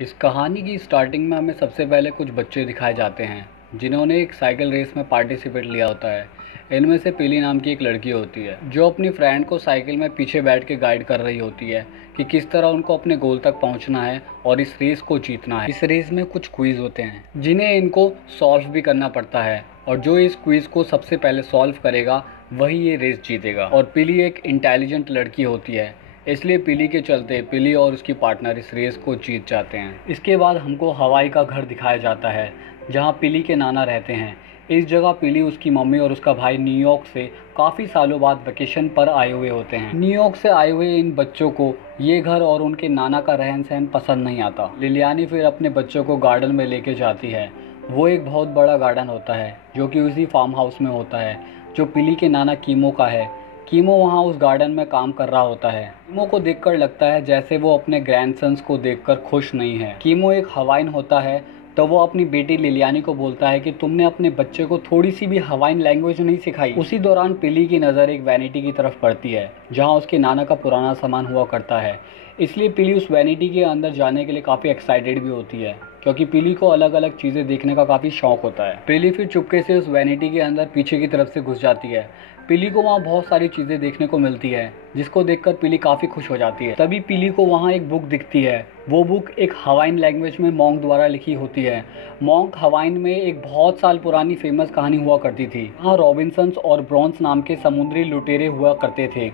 इस कहानी की स्टार्टिंग में हमें सबसे पहले कुछ बच्चे दिखाए जाते हैं जिन्होंने एक साइकिल रेस में पार्टिसिपेट लिया होता है। इनमें से पीली नाम की एक लड़की होती है जो अपनी फ्रेंड को साइकिल में पीछे बैठ के गाइड कर रही होती है कि किस तरह उनको अपने गोल तक पहुंचना है और इस रेस को जीतना है। इस रेस में कुछ क्विज होते हैं जिन्हें इनको सॉल्व भी करना पड़ता है और जो इस क्विज को सबसे पहले सॉल्व करेगा वही ये रेस जीतेगा। और पीली एक इंटेलिजेंट लड़की होती है, इसलिए पीली के चलते पीली और उसकी पार्टनर इस रेस को जीत जाते हैं। इसके बाद हमको हवाई का घर दिखाया जाता है जहां पीली के नाना रहते हैं। इस जगह पीली, उसकी मम्मी और उसका भाई न्यूयॉर्क से काफ़ी सालों बाद वेकेशन पर आए हुए होते हैं। न्यूयॉर्क से आए हुए इन बच्चों को ये घर और उनके नाना का रहन सहन पसंद नहीं आता। लिलियानी फिर अपने बच्चों को गार्डन में लेके जाती है। वो एक बहुत बड़ा गार्डन होता है जो कि उसी फार्म हाउस में होता है जो पीली के नाना कीमो का है। कीमो वहाँ उस गार्डन में काम कर रहा होता है। कीमो को देखकर लगता है जैसे वो अपने ग्रैंडसन्स को देखकर खुश नहीं है। कीमो एक हवाइन होता है तो वो अपनी बेटी लिलियानी को बोलता है कि तुमने अपने बच्चे को थोड़ी सी भी हवाइन लैंग्वेज नहीं सिखाई। उसी दौरान पीली की नज़र एक वैनिटी की तरफ पड़ती है जहाँ उसके नाना का पुराना सामान हुआ करता है। इसलिए पीली उस वैनिटी के अंदर जाने के लिए काफ़ी एक्साइटेड भी होती है क्योंकि पीली को अलग अलग चीज़ें देखने का काफ़ी शौक होता है। पीली फिर चुपके से उस वैनिटी के अंदर पीछे की तरफ से घुस जाती है। पीली को वहाँ बहुत सारी चीज़ें देखने को मिलती है जिसको देखकर पीली काफ़ी खुश हो जाती है। तभी पीली को वहाँ एक बुक दिखती है। वो बुक एक हवाइन लैंग्वेज में मॉन्क द्वारा लिखी होती है। मॉन्क हवाइन में एक बहुत साल पुरानी फेमस कहानी हुआ करती थी। वहाँ रॉबिन्सन्स और ब्रॉन्स नाम के समुद्री लुटेरे हुआ करते थे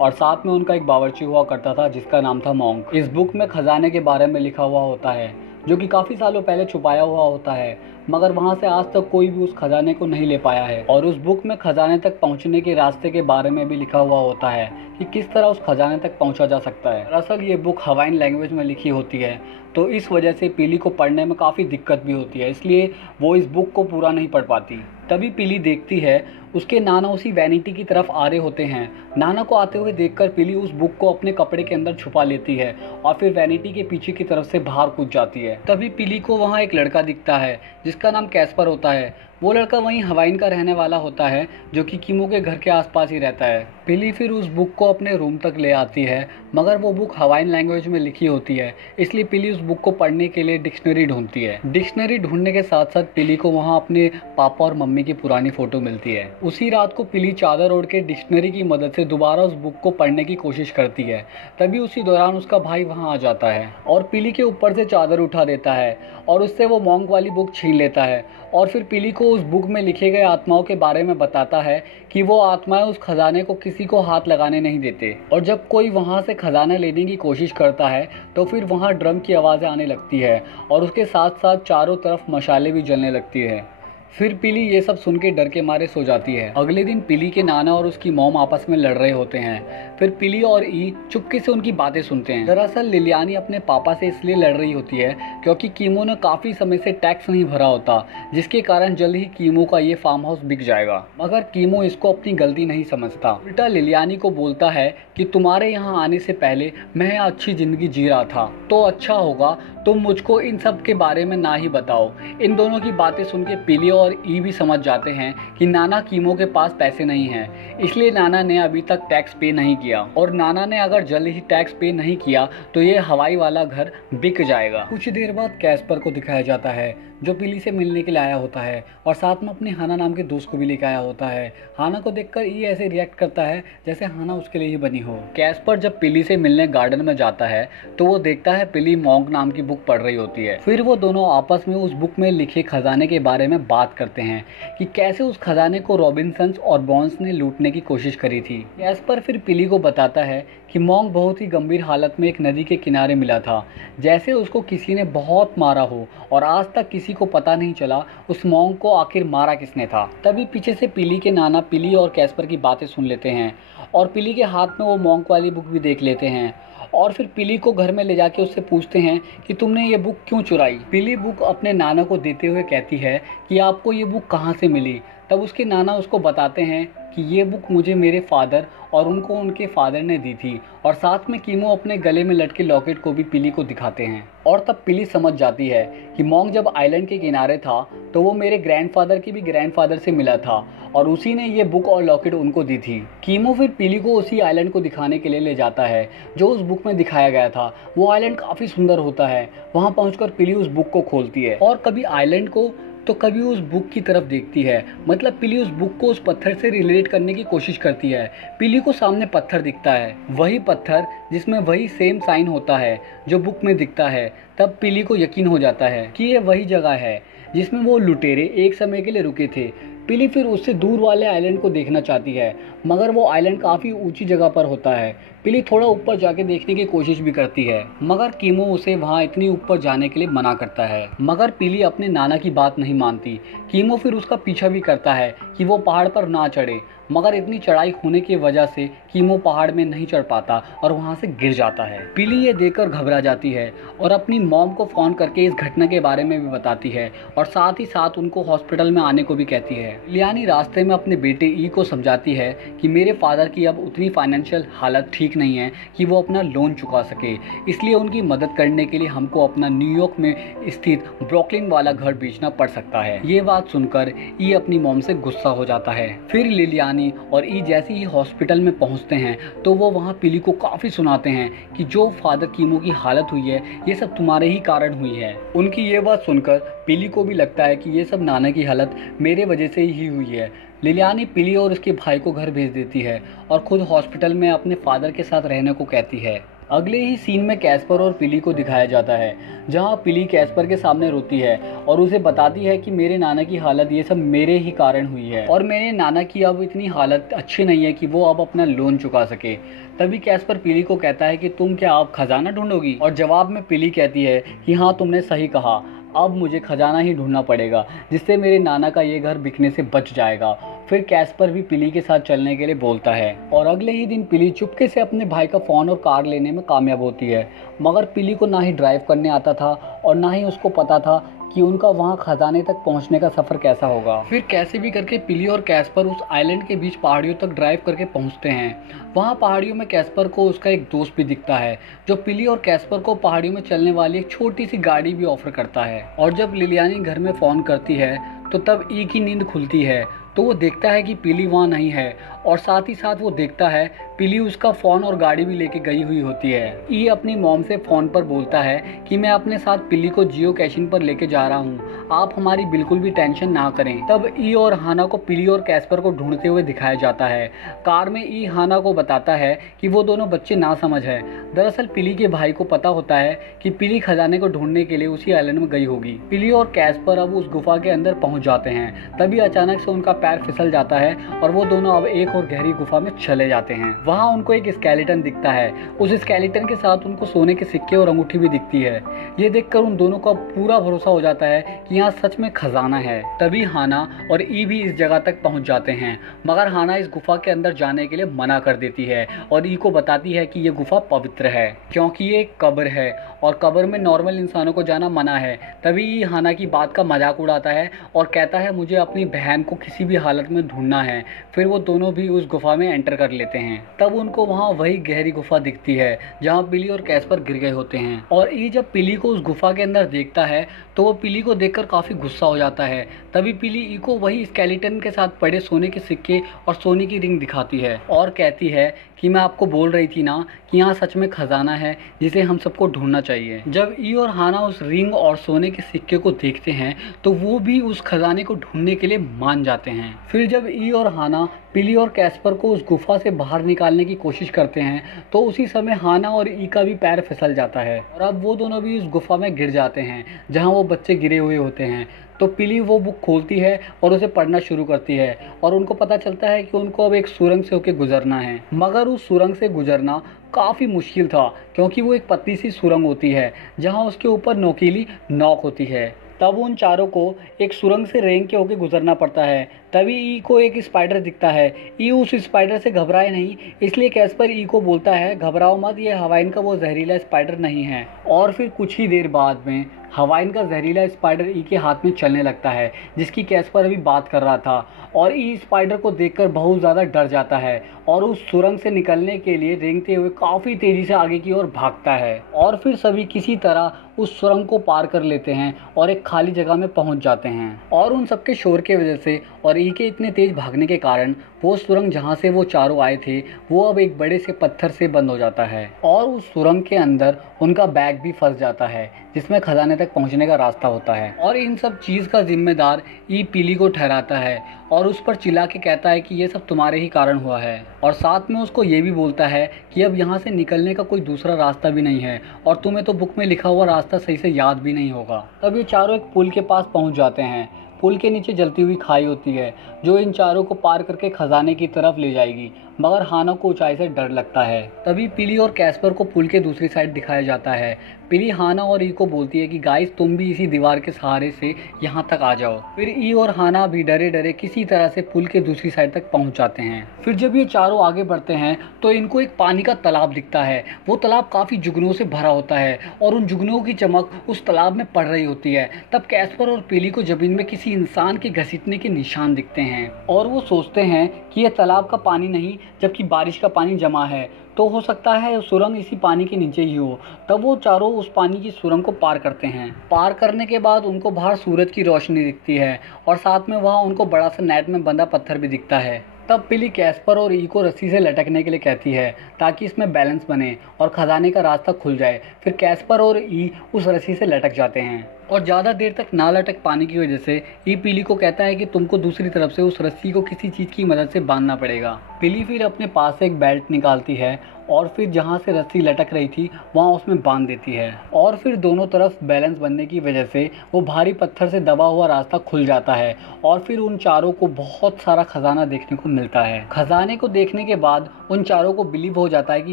और साथ में उनका एक बावर्ची हुआ करता था जिसका नाम था मॉन्क। इस बुक में खजाने के बारे में लिखा हुआ होता है जो कि काफ़ी सालों पहले छुपाया हुआ होता है, मगर वहाँ से आज तक कोई भी उस खजाने को नहीं ले पाया है। और उस बुक में खजाने तक पहुँचने के रास्ते के बारे में भी लिखा हुआ होता है कि किस तरह उस खजाने तक पहुँचा जा सकता है। दरअसल ये बुक हवाइन लैंग्वेज में लिखी होती है तो इस वजह से पीली को पढ़ने में काफ़ी दिक्कत भी होती है, इसलिए वो इस बुक को पूरा नहीं पढ़ पाती। तभी पीली देखती है उसके नाना उसी वैनिटी की तरफ आ रहे होते हैं। नाना को आते हुए देखकर पीली उस बुक को अपने कपड़े के अंदर छुपा लेती है और फिर वैनिटी के पीछे की तरफ से बाहर कूद जाती है। तभी पीली को वहाँ एक लड़का दिखता है जिसका नाम कैस्पर होता है। वो लड़का वहीं हवाइन का रहने वाला होता है जो कि कीमो के घर के आसपास ही रहता है। पीली फिर उस बुक को अपने रूम तक ले आती है मगर वो बुक हवाइन लैंग्वेज में लिखी होती है, इसलिए पीली उस बुक को पढ़ने के लिए डिक्शनरी ढूंढती है। डिक्शनरी ढूंढने के साथ साथ पीली को वहाँ अपने पापा और मम्मी की पुरानी फ़ोटो मिलती है। उसी रात को पीली चादर ओढ़ के डिक्शनरी की मदद से दोबारा उस बुक को पढ़ने की कोशिश करती है। तभी उसी दौरान उसका भाई वहाँ आ जाता है और पीली के ऊपर से चादर उठा देता है और उससे वो मॉन्क वाली बुक छीन लेता है और फिर पीली को उस बुक में लिखे गए आत्माओं के बारे में बताता है कि वो आत्माएं उस खजाने को किसी को हाथ लगाने नहीं देते। और जब कोई वहाँ से खजाना लेने की कोशिश करता है तो फिर वहाँ ड्रम की आवाज़ें आने लगती है और उसके साथ साथ चारों तरफ मशालें भी जलने लगती है। फिर पीली ये सब सुन के डर के मारे सो जाती है। अगले दिन पीली के नाना और उसकी मॉम आपस में लड़ रहे होते हैं। फिर पीली और ई चुपके से उनकी बातें सुनते हैं। दरअसल लिलियानी अपने पापा से इसलिए लड़ रही होती है क्योंकि कीमो ने काफ़ी समय से टैक्स नहीं भरा होता, जिसके कारण जल्द ही कीमो का ये फार्म हाउस बिक जाएगा। मगर कीमो इसको अपनी गलती नहीं समझता। उल्टा लिलियानी को बोलता है कि तुम्हारे यहाँ आने से पहले मैं यहाँ अच्छी ज़िंदगी जी रहा था, तो अच्छा होगा तुम मुझको इन सब के बारे में ना ही बताओ। इन दोनों की बातें सुन के पीली और ई भी समझ जाते हैं कि नाना कीमो के पास पैसे नहीं हैं, इसलिए नाना ने अभी तक टैक्स पे नहीं किया और नाना ने अगर जल्द ही टैक्स पे नहीं किया तो ये हवाई वाला घर बिक जाएगा। कुछ देर बाद कैस्पर को दिखाया जाता है जो पीली से मिलने के लिए आया होता है और साथ में अपनी हाना नाम के दोस्त को भी लेकर आया होता है। हाना को देखकर ये ऐसे रिएक्ट करता है जैसे हाना उसके लिए ही बनी हो। कैस्पर जब पीली से मिलने गार्डन में जाता है तो वो देखता है पीली मॉन्क नाम की बुक पढ़ रही होती है। फिर वो दोनों आपस में उस बुक में लिखे खजाने के बारे में बात करते हैं कि कैसे उस खजाने को रॉबिन्सन्स और बॉन्स ने लूटने की कोशिश करी थी। कैस्पर फिर पीली को बताता है कि मॉन्क बहुत ही गंभीर हालत में एक नदी के किनारे मिला था, जैसे उसको किसी ने बहुत मारा हो और आज तक किसी को पता नहीं चला उस मॉन्क को आखिर मारा किसने था। तभी पीछे से पीली के नाना पीली और कैस्पर की बातें सुन लेते हैं और पीली के हाथ में वो मॉन्क वाली बुक भी देख लेते हैं और फिर पीली को घर में ले जाके उससे पूछते हैं कि तुमने ये बुक क्यों चुराई। पीली बुक अपने नाना को देते हुए कहती है कि आपको ये बुक कहाँ से मिली। तब उसके नाना उसको बताते हैं कि ये बुक मुझे मेरे फादर और उनको उनके फादर ने दी थी, और साथ में कीमो अपने गले में लटके लॉकेट को भी पिली को दिखाते हैं। और तब पिली समझ जाती है कि मॉन्क जब आइलैंड के किनारे था तो वो मेरे ग्रैंडफादर के भी ग्रैंडफादर से मिला था और उसी ने ये बुक और लॉकेट उनको दी थी। कीमो फिर पिली को उसी आइलैंड को दिखाने के लिए ले जाता है जो उस बुक में दिखाया गया था। वो आइलैंड काफ़ी सुंदर होता है। वहाँ पहुँचकर पिली उस बुक को खोलती है और कभी आइलैंड को तो कभी उस बुक की तरफ देखती है। मतलब पिली उस बुक को उस पत्थर से रिलेट करने की कोशिश करती है। पिली को सामने पत्थर दिखता है, वही पत्थर जिसमें वही सेम साइन होता है जो बुक में दिखता है। तब पिली को यकीन हो जाता है कि ये वही जगह है जिसमें वो लुटेरे एक समय के लिए रुके थे। पिली फिर उससे दूर वाले आइलैंड को देखना चाहती है, मगर वो आइलैंड काफ़ी ऊंची जगह पर होता है। पिली थोड़ा ऊपर जाके देखने की कोशिश भी करती है, मगर कीमो उसे वहाँ इतनी ऊपर जाने के लिए मना करता है। मगर पिली अपने नाना की बात नहीं मानती। कीमो फिर उसका पीछा भी करता है कि वो पहाड़ पर ना चढ़े, मगर इतनी चढ़ाई होने की वजह से कीमो पहाड़ में नहीं चढ़ पाता और वहाँ से गिर जाता है। पिली ये देखकर घबरा जाती है और अपनी मॉम को फ़ोन करके इस घटना के बारे में भी बताती है और साथ ही साथ उनको हॉस्पिटल में आने को भी कहती है। लियानी रास्ते में अपने बेटे ई को समझाती है कि मेरे फादर की अब उतनी फाइनेंशियल हालत ठीक नहीं है कि वो अपना लोन चुका सके, इसलिए उनकी मदद करने के लिए हमको अपना न्यूयॉर्क में स्थित ब्रुकलिन वाला घर बेचना पड़ सकता है। ये बात सुनकर ई अपनी मॉम से गुस्सा हो जाता है। फिर लिलियानी और ई जैसे ही हॉस्पिटल में पहुंचते हैं तो वो वहां पिली को काफ़ी सुनाते हैं कि जो फादर कीमो की हालत हुई है ये सब तुम्हारे ही कारण हुई है। उनकी ये बात सुनकर पिली को भी लगता है कि ये सब नाना की हालत मेरे वजह से ही हुई है। लिलियानी पिली और उसके भाई को घर भेज देती है और खुद हॉस्पिटल में अपने फादर के साथ रहने को कहती है। अगले ही सीन में कैस्पर और पिली को दिखाया जाता है, जहां पिली कैस्पर के सामने रोती है और उसे बताती है कि मेरे नाना की हालत ये सब मेरे ही कारण हुई है और मेरे नाना की अब इतनी हालत अच्छी नहीं है कि वो अब अपना लोन चुका सके। तभी कैस्पर पिली को कहता है कि तुम क्या अब खजाना ढूंढोगी, और जवाब में पिली कहती है कि हाँ तुमने सही कहा, अब मुझे खजाना ही ढूंढना पड़ेगा जिससे मेरे नाना का ये घर बिकने से बच जाएगा। फिर कैस्पर भी पिली के साथ चलने के लिए बोलता है और अगले ही दिन पिली चुपके से अपने भाई का फ़ोन और कार लेने में कामयाब होती है। मगर पिली को ना ही ड्राइव करने आता था और ना ही उसको पता था कि उनका वहाँ खजाने तक पहुँचने का सफ़र कैसा होगा। फिर कैसे भी करके पिली और कैस्पर उस आइलैंड के बीच पहाड़ियों तक ड्राइव करके पहुँचते हैं। वहाँ पहाड़ियों में कैस्पर को उसका एक दोस्त भी दिखता है जो पिली और कैस्पर को पहाड़ियों में चलने वाली एक छोटी सी गाड़ी भी ऑफर करता है। और जब लिलियानी घर में फ़ोन करती है तो तब ई की नींद खुलती है तो वो देखता है कि पिली वहाँ नहीं है और साथ ही साथ वो देखता है पिली उसका फ़ोन और गाड़ी भी लेके गई हुई होती है। ई अपनी मॉम से फ़ोन पर बोलता है कि मैं अपने साथ पिली को जियो कैशिंग पर लेके जा रहा हूँ, आप हमारी बिल्कुल भी टेंशन ना करें। तब ई और हाना को पिली और कैस्पर को ढूंढते हुए दिखाया जाता है। कार में ई हाना को बताता है कि वो दोनों बच्चे ना समझ है। दरअसल पिली के भाई को पता होता है कि पिली खजाने को ढूंढने के लिए उसी आइलैंड में गई होगी। पिली और कैस्पर अब उस गुफा के अंदर पहुंच जाते हैं। तभी अचानक से उनका पैर फिसल जाता है और वो दोनों अब एक और गहरी गुफा में चले जाते हैं। वहाँ उनको एक स्केलेटन दिखता है। उस स्केलेटन के साथ उनको सोने के सिक्के और अंगूठी भी दिखती है। ये देखकर उन दोनों को पूरा भरोसा हो जाता है कि यहाँ सच में खजाना है। तभी हाना और ई भी इस जगह तक पहुँच जाते हैं, मगर हाना इस गुफा के अंदर जाने के लिए मना कर देती है और ई को बताती है कि ये गुफा पवित्र है क्योंकि ये एक कब्र है और कब्र में नॉर्मल इंसानों को जाना मना है। तभी ई हाना की बात का मजाक उड़ाता है और कहता है मुझे अपनी बहन को किसी भी हालत में ढूंढना है। फिर वो दोनों भी उस गुफा में एंटर कर लेते हैं। तब उनको वहाँ वही गहरी गुफा दिखती है जहाँ पिली और कैस्पर गिर गए होते हैं। और ई जब पिली को उस गुफा के अंदर देखता है तो वो पिली को देखकर काफ़ी गुस्सा हो जाता है। तभी पिली ई को वही स्केलेटन के साथ पड़े सोने के सिक्के और सोने की रिंग दिखाती है और कहती है कि मैं आपको बोल रही थी ना कि यहाँ सच में खजाना है जिसे हम सबको ढूंढना चाहिए। जब ई और हाना उस रिंग और सोने के सिक्के को देखते हैं तो वो भी उस खजाने को ढूंढने के लिए मान जाते हैं। फिर जब ई और हाना पिली और कैस्पर को उस गुफा से बाहर निकालने की कोशिश करते हैं तो उसी समय हाना और ई का भी पैर फिसल जाता है और अब वो दोनों भी उस गुफा में गिर जाते हैं जहाँ वो बच्चे गिरे हुए होते हैं। तो पिली वो बुक खोलती है और उसे पढ़ना शुरू करती है और उनको पता चलता है कि उनको अब एक सुरंग से होकर गुजरना है। मगर उस सुरंग से गुजरना काफ़ी मुश्किल था क्योंकि वो एक पतली सी सुरंग होती है जहाँ उसके ऊपर नोकीली नोक होती है। तब उन चारों को एक सुरंग से रेंग के होकर गुजरना पड़ता है। तभी ई को एक स्पाइडर दिखता है। ई उस स्पाइडर से घबराए नहीं, इसलिए कैस्पर ई को बोलता है घबराओ मत, ये हवाइन का वो जहरीला स्पाइडर नहीं है। और फिर कुछ ही देर बाद में हवाइन का जहरीला स्पाइडर ई के हाथ में चलने लगता है, जिसकी कैस्पर अभी बात कर रहा था, और ई स्पाइडर को देखकर बहुत ज़्यादा डर जाता है और उस सुरंग से निकलने के लिए रेंगते हुए काफ़ी तेज़ी से आगे की ओर भागता है। और फिर सभी किसी तरह उस सुरंग को पार कर लेते हैं और एक खाली जगह में पहुंच जाते हैं। और उन सबके शोर के वजह से और ई के इतने तेज भागने के कारण वो सुरंग जहां से वो चारों आए थे वो अब एक बड़े से पत्थर से बंद हो जाता है, और उस सुरंग के अंदर उनका बैग भी फंस जाता है जिसमें खजाने तक पहुंचने का रास्ता होता है। और इन सब चीज़ का जिम्मेदार ई पीली को ठहराता है और उस पर चिल्ला के कहता है कि ये सब तुम्हारे ही कारण हुआ है, और साथ में उसको ये भी बोलता है कि अब यहाँ से निकलने का कोई दूसरा रास्ता भी नहीं है और तुम्हें तो बुक में लिखा हुआ रास्ता सही से याद भी नहीं होगा। तब ये चारों एक पुल के पास पहुँच जाते हैं। पुल के नीचे जलती हुई खाई होती है जो इन चारों को पार करके खजाने की तरफ ले जाएगी, मगर हाना को ऊंचाई से डर लगता है। तभी पिली और कैस्पर को पुल के दूसरी साइड दिखाया जाता है। पिली हाना और ई को बोलती है कि गाइस तुम भी इसी दीवार के सहारे से यहाँ तक आ जाओ। फिर ई और हाना भी डरे डरे किसी तरह से पुल के दूसरी साइड तक पहुँच जाते हैं। फिर जब ये चारों आगे बढ़ते हैं तो इनको एक पानी का तालाब दिखता है। वो तालाब काफ़ी जुगनुओं से भरा होता है और उन जुगनुओं की चमक उस तालाब में पड़ रही होती है। तब कैस्पर और पिली को जमीन में किसी इंसान के घसीटने के निशान दिखते हैं और वो सोचते हैं कि यह तालाब का पानी नहीं जबकि बारिश का पानी जमा है, तो हो सकता है सुरंग इसी पानी के नीचे ही हो। तब वो चारों उस पानी की सुरंग को पार करते हैं। पार करने के बाद उनको बाहर सूरज की रोशनी दिखती है और साथ में वहाँ उनको बड़ा सा नेट में बंधा पत्थर भी दिखता है। तब पिली कैस्पर और ई को रस्सी से लटकने के लिए कहती है ताकि इसमें बैलेंस बने और खजाने का रास्ता खुल जाए। फिर कैस्पर और ई उस रस्सी से लटक जाते हैं और ज़्यादा देर तक ना लटक पाने की वजह से ई पिली को कहता है कि तुमको दूसरी तरफ से उस रस्सी को किसी चीज़ की मदद से बांधना पड़ेगा। पिली फिर अपने पास से एक बेल्ट निकालती है और फिर जहाँ से रस्सी लटक रही थी वहाँ उसमें बांध देती है, और फिर दोनों तरफ बैलेंस बनने की वजह से वो भारी पत्थर से दबा हुआ रास्ता खुल जाता है और फिर उन चारों को बहुत सारा खजाना देखने को मिलता है। खजाने को देखने के बाद उन चारों को बिलीव हो जाता है कि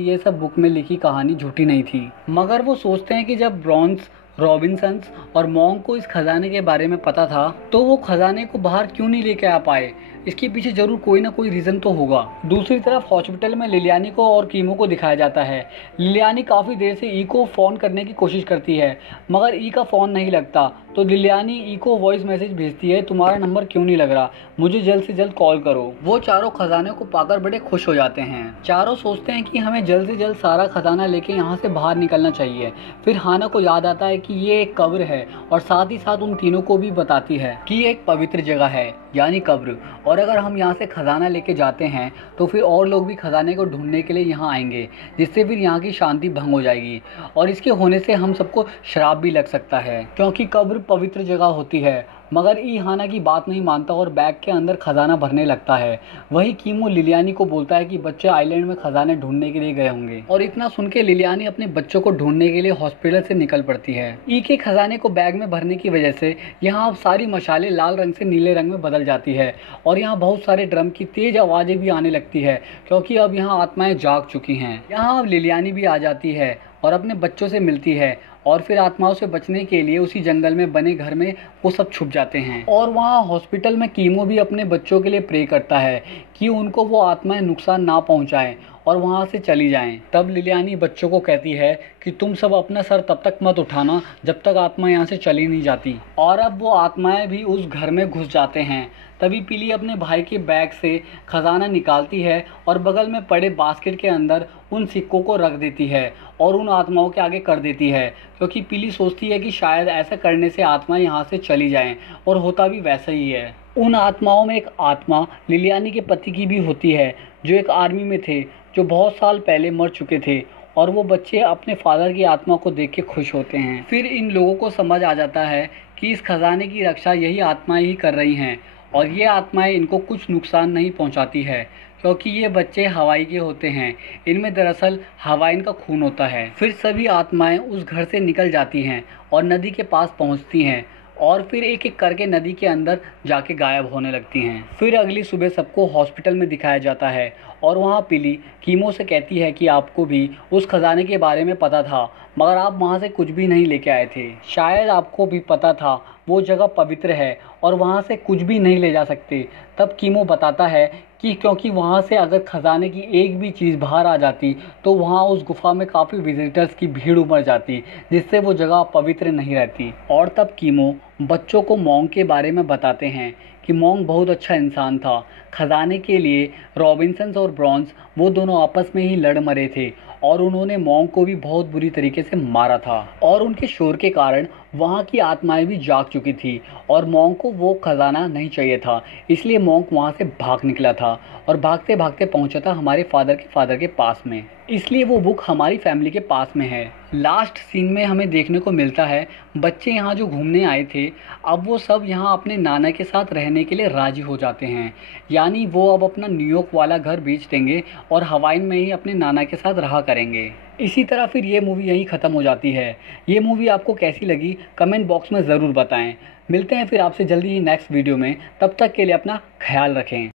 ये सब बुक में लिखी कहानी झूठी नहीं थी, मगर वो सोचते हैं कि जब ब्रॉन्स, रॉबिन्सन्स और मॉन्ग को इस खजाने के बारे में पता था तो वो खजाने को बाहर क्यों नहीं लेके आ पाए। इसके पीछे जरूर कोई ना कोई रीज़न तो होगा। दूसरी तरफ हॉस्पिटल में लिलियानी को और कीमो को दिखाया जाता है। लिलियानी काफ़ी देर से ई को फ़ोन करने की कोशिश करती है मगर ई का फ़ोन नहीं लगता, तो लिलियानी ई को वॉइस मैसेज भेजती है, तुम्हारा नंबर क्यों नहीं लग रहा, मुझे जल्द से जल्द कॉल करो। वो चारों खजाने को पाकर बड़े खुश हो जाते हैं। चारों सोचते हैं कि हमें जल्द से जल्द सारा खजाना लेके यहाँ से बाहर निकलना चाहिए। फिर हाना को याद आता है कि ये एक कब्र है और साथ ही साथ उन तीनों को भी बताती है कि ये एक पवित्र जगह है यानी कब्र, और अगर हम यहाँ से खजाना लेके जाते हैं तो फिर और लोग भी खजाने को ढूंढने के लिए यहाँ आएंगे, जिससे फिर यहाँ की शांति भंग हो जाएगी और इसके होने से हम सबको श्राप भी लग सकता है क्योंकि कब्र पवित्र जगह होती है। मगर ई हाना की बात नहीं मानता और बैग के अंदर खजाना भरने लगता है। वही कीमो लिलियानी को बोलता है कि बच्चे आइलैंड में खजाने ढूंढने के लिए गए होंगे, और इतना सुन के लिलियानी अपने बच्चों को ढूंढने के लिए हॉस्पिटल से निकल पड़ती है। ई के खजाने को बैग में भरने की वजह से यहाँ अब सारी मशालें लाल रंग से नीले रंग में बदल जाती है और यहाँ बहुत सारे ड्रम की तेज आवाज़ें भी आने लगती है क्योंकि अब यहाँ आत्माएं जाग चुकी हैं। यहाँ अब लिलियानी भी आ जाती है और अपने बच्चों से मिलती है और फिर आत्माओं से बचने के लिए उसी जंगल में बने घर में वो सब छुप जाते हैं। और वहाँ हॉस्पिटल में कीमो भी अपने बच्चों के लिए प्रे करता है कि उनको वो आत्माएं नुकसान ना पहुँचाएं और वहाँ से चली जाएं। तब लिलियानी बच्चों को कहती है कि तुम सब अपना सर तब तक मत उठाना जब तक आत्मा यहाँ से चली नहीं जाती, और अब वो आत्माएं भी उस घर में घुस जाते हैं। तभी पिली अपने भाई के बैग से खजाना निकालती है और बगल में पड़े बास्केट के अंदर उन सिक्कों को रख देती है और उन आत्माओं के आगे कर देती है, क्योंकि पिली सोचती है कि शायद ऐसा करने से आत्माएं यहाँ से चली जाएं, और होता भी वैसा ही है। उन आत्माओं में एक आत्मा लिलियानी के पति की भी होती है जो एक आर्मी में थे, जो बहुत साल पहले मर चुके थे, और वो बच्चे अपने फादर की आत्मा को देख के खुश होते हैं। फिर इन लोगों को समझ आ जाता है कि इस खजाने की रक्षा यही आत्माएं ही कर रही हैं और ये आत्माएं इनको कुछ नुकसान नहीं पहुंचाती है क्योंकि ये बच्चे हवाई के होते हैं। इनमें दरअसल हवाइन का खून होता है। फिर सभी आत्माएं उस घर से निकल जाती हैं और नदी के पास पहुंचती हैं और फिर एक एक करके नदी के अंदर जाके गायब होने लगती हैं। फिर अगली सुबह सबको हॉस्पिटल में दिखाया जाता है और वहाँ पिली कीमो से कहती है कि आपको भी उस खजाने के बारे में पता था मगर आप वहाँ से कुछ भी नहीं लेके आए थे। शायद आपको भी पता था वो जगह पवित्र है और वहाँ से कुछ भी नहीं ले जा सकते। तब कीमो बताता है कि क्योंकि वहाँ से अगर खजाने की एक भी चीज़ बाहर आ जाती तो वहाँ उस गुफा में काफ़ी विजिटर्स की भीड़ उमड़ जाती, जिससे वो जगह पवित्र नहीं रहती। और तब कीमो बच्चों को मोंग के बारे में बताते हैं कि मोंग बहुत अच्छा इंसान था। खजाने के लिए रॉबिन्सन और ब्रॉन्स वो दोनों आपस में ही लड़ मरे थे और उन्होंने मोंग को भी बहुत बुरी तरीके से मारा था। और उनके शोर के कारण वहाँ की आत्माएं भी जाग चुकी थी और मोंग को वो खजाना नहीं चाहिए था, इसलिए मोंग वहाँ से भाग निकला था और भागते भागते पहुँचा था हमारे फादर के पास में। इसलिए वो बुक हमारी फैमिली के पास में है। लास्ट सीन में हमें देखने को मिलता है बच्चे यहाँ जो घूमने आए थे, अब वो सब यहाँ अपने नाना के साथ रहने के लिए राजी हो जाते हैं। यानी वो अब अपना न्यूयॉर्क वाला घर बेच देंगे और हवाई में ही अपने नाना के साथ रहा करेंगे। इसी तरह फिर ये मूवी यहीं ख़त्म हो जाती है। ये मूवी आपको कैसी लगी कमेंट बॉक्स में ज़रूर बताएं। मिलते हैं फिर आपसे जल्दी ही नेक्स्ट वीडियो में, तब तक के लिए अपना ख्याल रखें।